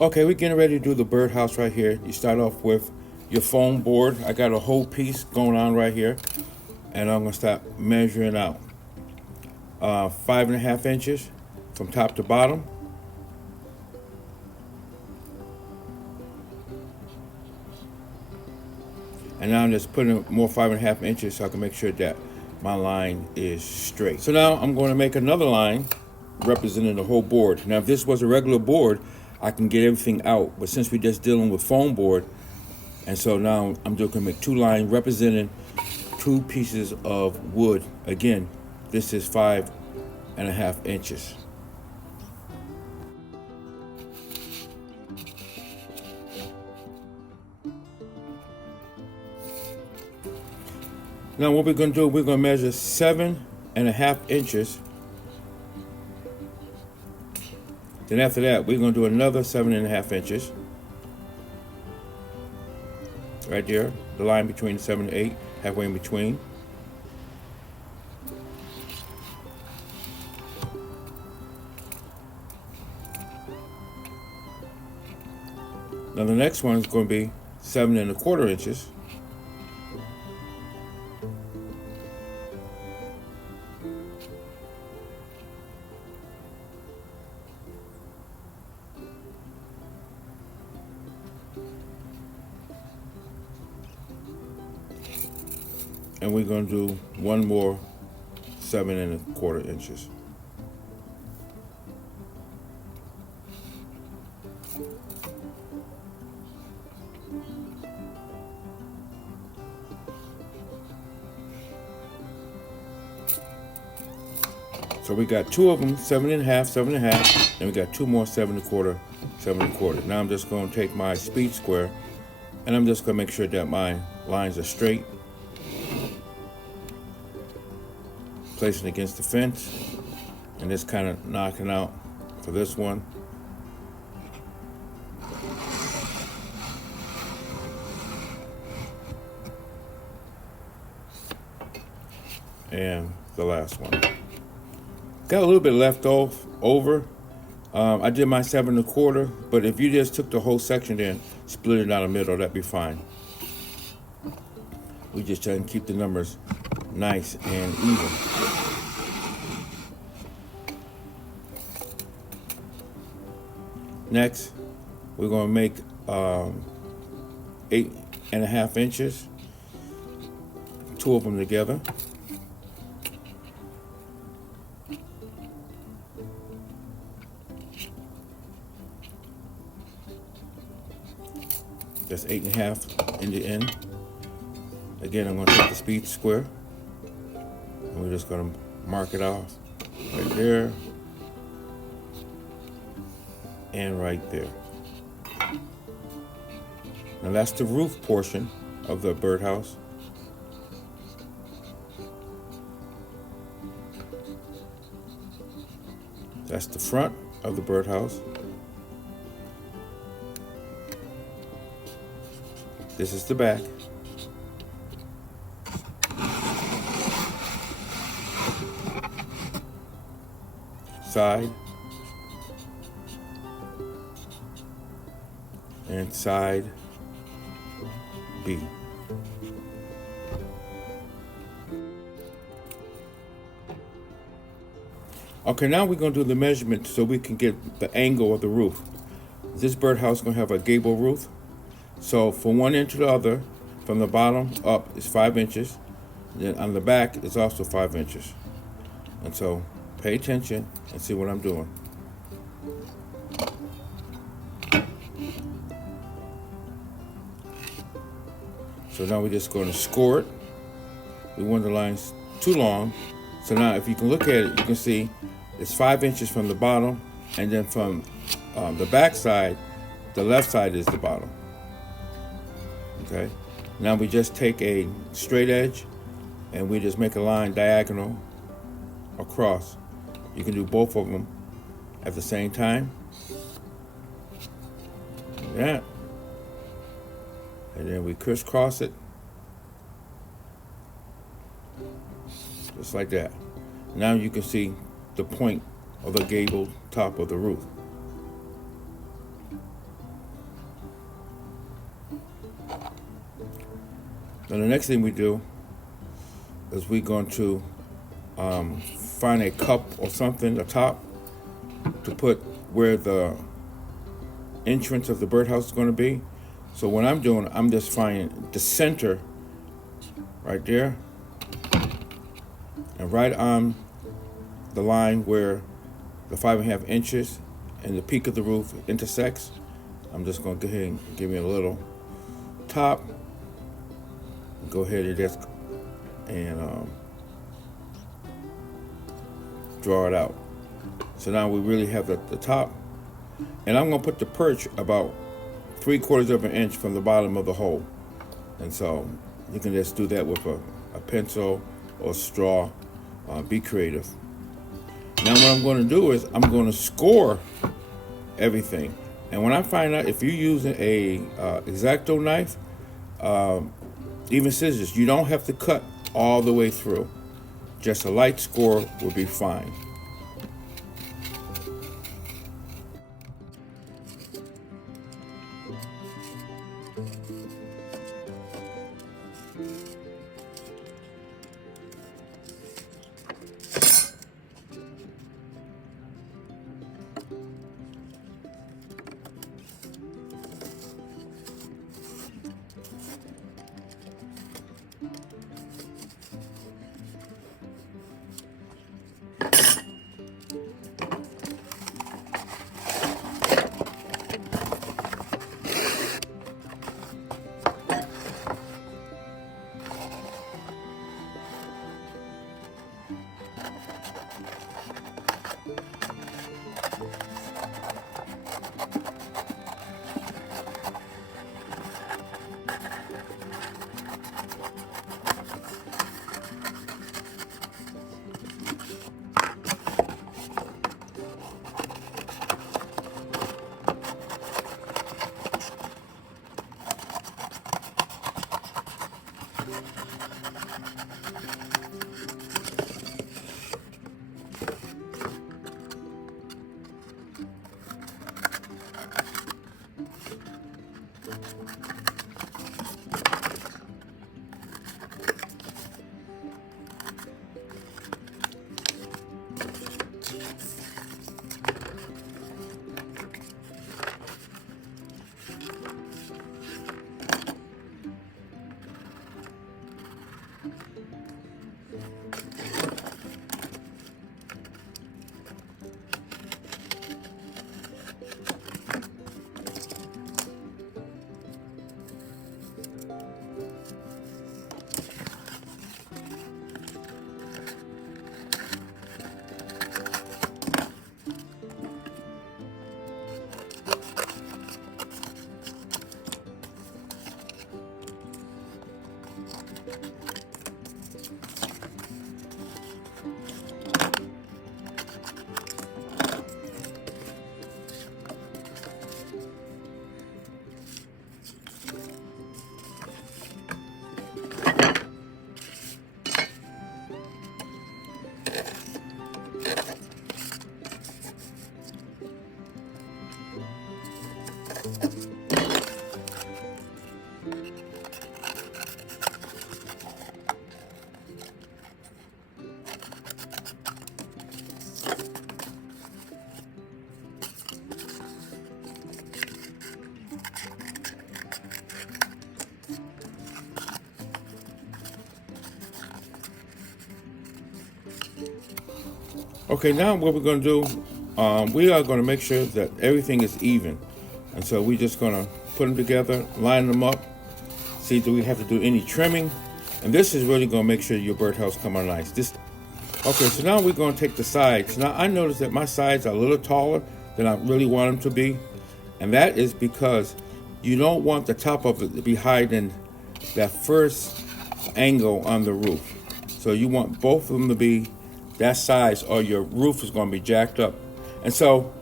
Okay, we're getting ready to do the birdhouse right here. You start off with your foam board. I got a whole piece going on right here, and I'm gonna start measuring out 5.5 inches from top to bottom. And now I'm just putting more 5.5 inches so I can make sure that my line is straight. So now I'm going to make another line representing the whole board. Now if this was a regular board, I can get everything out, but since we're just dealing with foam board, and so now I'm just gonna make two lines representing two pieces of wood. Again, this is 5.5 inches. Now what we're gonna do, we're gonna measure 7.5 inches. Then after that, we're gonna do another 7.5 inches. Right there, the line between 7 and 8, halfway in between. Now the next one is going to be 7.25 inches. And we're going to do one more 7.25 inches. So we got two of them, 7.5, 7.5, and we got two more 7.25, 7.25. Now I'm just going to take my speed square, and I'm just going to make sure that my lines are straight. Placing against the fence, and just kind of knocking out for this one. And the last one. Got a little bit left over. I did my 7.25, but if you just took the whole section and split it down the middle, that'd be fine. We just try and keep the numbers nice and even. Next, we're going to make 8.5 inches, two of them together. That's 8.5 in the end. Again, I'm going to take the speed square, and we're just going to mark it off right there and right there. Now that's the roof portion of the birdhouse. That's the front of the birdhouse. This is the back. Side and side B. Okay, now we're going to do the measurement so we can get the angle of the roof. This birdhouse is going to have a gable roof. So from one end to the other, from the bottom up is 5 inches. Then on the back is also 5 inches. And so pay attention and see what I'm doing. So now we're just going to score it. We want the lines too long. So now if you can look at it, you can see it's 5 inches from the bottom, and then from the back side, the left side is the bottom. Okay. Now we just take a straight edge and we just make a line diagonal across. You can do both of them at the same time. Yeah. And then we crisscross it. Just like that. Now you can see the point of the gable top of the roof. Now the next thing we do is we're going to find a cup or something, a top, to put where the entrance of the birdhouse is going to be. So what I'm doing, I'm just finding the center right there, and right on the line where the 5.5 inches and the peak of the roof intersects. I'm just going to go ahead and give me a little top. Go ahead and just draw it out. So now we really have the top, and I'm going to put the perch about 3/4 of an inch from the bottom of the hole. And so you can just do that with a pencil or straw. Be creative. Now what I'm going to do is I'm going to score everything. And when I find out, if you're using a X-Acto knife, even scissors, you don't have to cut all the way through. Just a light score will be fine. Okay, now what we're going to do, we are going to make sure that everything is even. And so we're just going to put them together, line them up, see do we have to do any trimming. And this is really going to make sure your birdhouse come out nice. Okay, so now we're going to take the sides. Now I noticed that my sides are a little taller than I really want them to be. And that is because you don't want the top of it to be hiding that first angle on the roof. So you want both of them to be that size or your roof is going to be jacked up. And so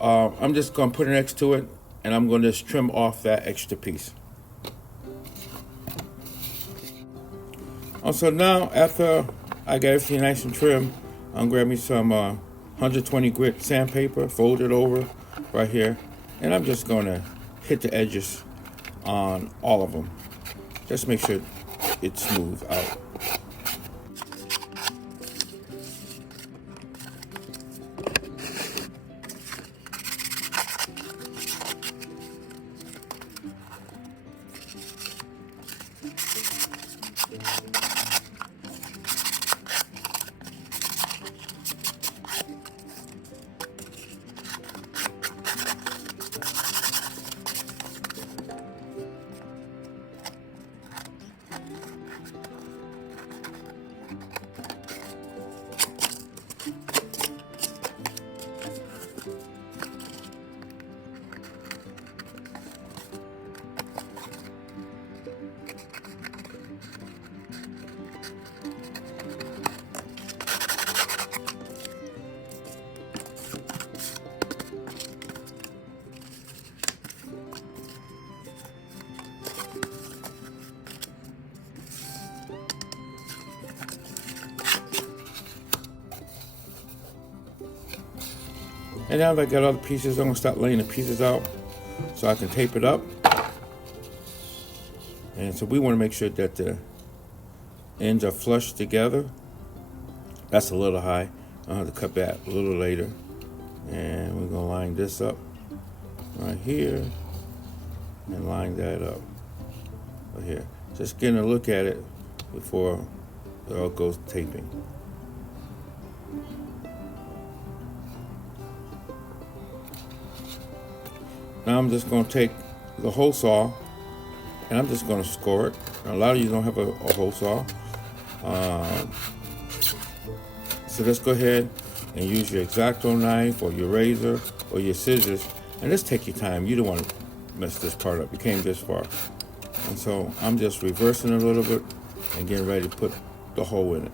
I'm just going to put it next to it, and I'm going to just trim off that extra piece. So now after I got everything nice and trim, I'm going to grab me some 120 grit sandpaper, fold it over right here, and I'm just going to hit the edges on all of them. Just make sure it's smooth out. And now that I got all the pieces, I'm going to start laying the pieces out so I can tape it up. And so we want to make sure that the ends are flush together. That's a little high. I'll have to cut that a little later. And we're going to line this up right here and line that up right here. Just getting a look at it before it all goes taping. Now I'm just going to take the hole saw and I'm just going to score it. Now, a lot of you don't have a hole saw. So let's go ahead and use your X-Acto knife or your razor or your scissors, and just take your time. You don't want to mess this part up. You came this far. And so I'm just reversing it a little bit and getting ready to put the hole in it.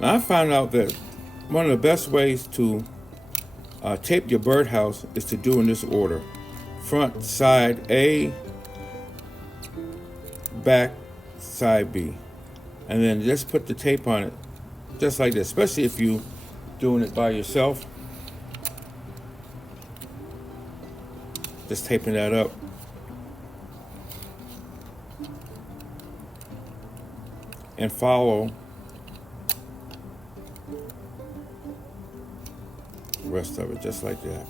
Now I found out that one of the best ways to tape your birdhouse is to do in this order: front side A, back side B, and then just put the tape on it just like this, especially if you doing it by yourself. Just taping that up. And follow the rest of it just like that.